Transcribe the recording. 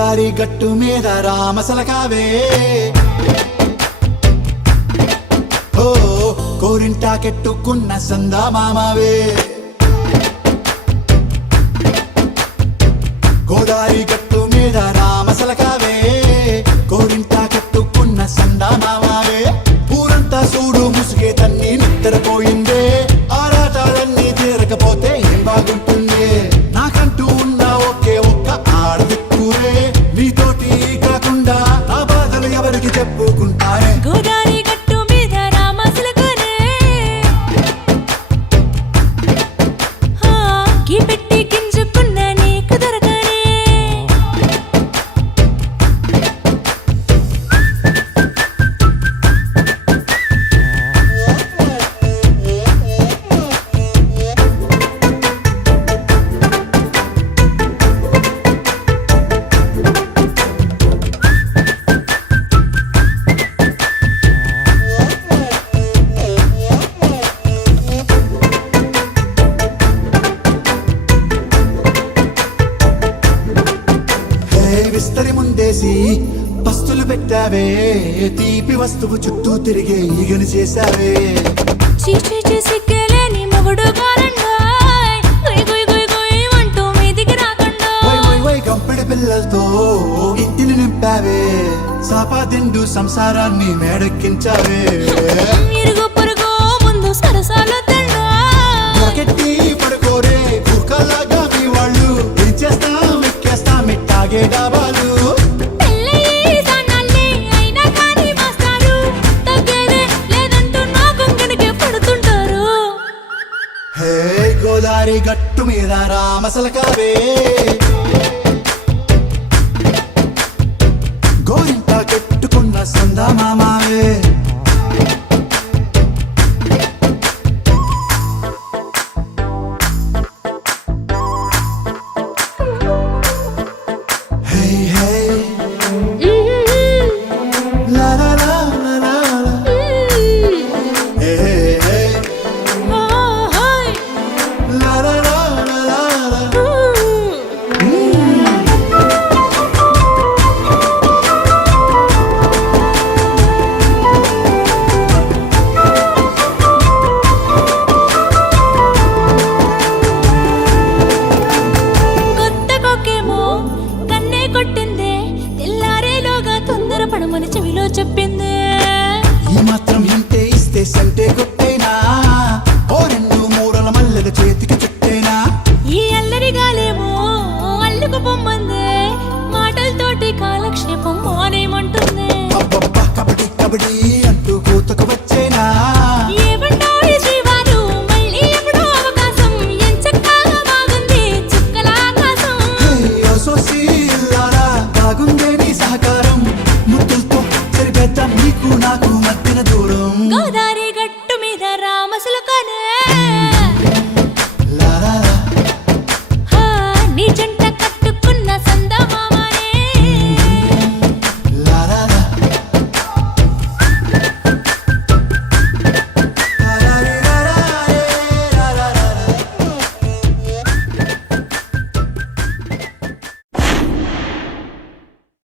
గోదారి గట్టు మీద రామసలకావే ఓ కోరింటాకెట్టుకున్న సందా మామావే గోదారి గట్టు మీద రామసలకావే కోరింటాకెట్టుకున్న సందా మామావే ఊరంతా చూడు ముసుగే తన్ని నిద్రపోయిందే ఆరాటాలన్నీ తీరకపోతే ఏం బాగుంటుంది నాకంటూ ఉన్న ఒకే ఒక్క ఆడదిక్కురే నీతోటి కాకుండా నా బాధలు ఎవరికి చెప్పుకుంటానే గోదారి గట్టు మీద రామసలకానే గీ పెట్టి గింజుకున్న నీకు దొరకనే విస్తరి ముందేసి పస్తులు పెట్టావే తీపి వస్తువు చుట్టూ తిరిగే ఈగని చేశావే చీచీ సిగ్గలేని మొగుడు కాలండాయ్ గుయ్ గుయ్ గుయ్ గుయ్ అంటూ మీదికి రాకుండా వై గంపెడి పిల్లలతో ఇంటిని నింపావే సాపాదిండు సంసారాన్ని మేడెక్కించావే ఇరుగు పొరుగు ముందు సరసాలు తండా పొరకెట్టి పడుకోరే కుక్కలాగా మీ వాళ్ళు ఏం చేస్తాం ఎక్కేస్తాం ఇట్టాగే డాబాలు పెళ్ళయి సన్నాళ్ళే అయినా కానీ మాస్తారు తగ్గేదే లేదంటూ నా కొంగనికే పడుతుంటారు హే గోదారి గట్టు మీద రామసలకావే గోరింట కెట్టుకున్న సందా మామావే Hey, hey, la la la la la la. Hey, hey, hey, la la la la la la. కొత్త కొక్కేమో కన్నే కొట్టిందే తెల్లారేలోగా తొందర పడమని చెవిలో చెప్పిందే ఈ మాత్రం ఇంటే ఇస్తే సంటే కొట్టేనా ఓ రెండు మూరల మల్లెల చేతికి చుట్టేనా ఈ అల్లరి గాలేమో అల్లుకు పొమ్మందే మాటలతోటి కాలక్షేపం మానేమంటుందే అబ్బబ్బా కబడ్డీ కబడ్డీ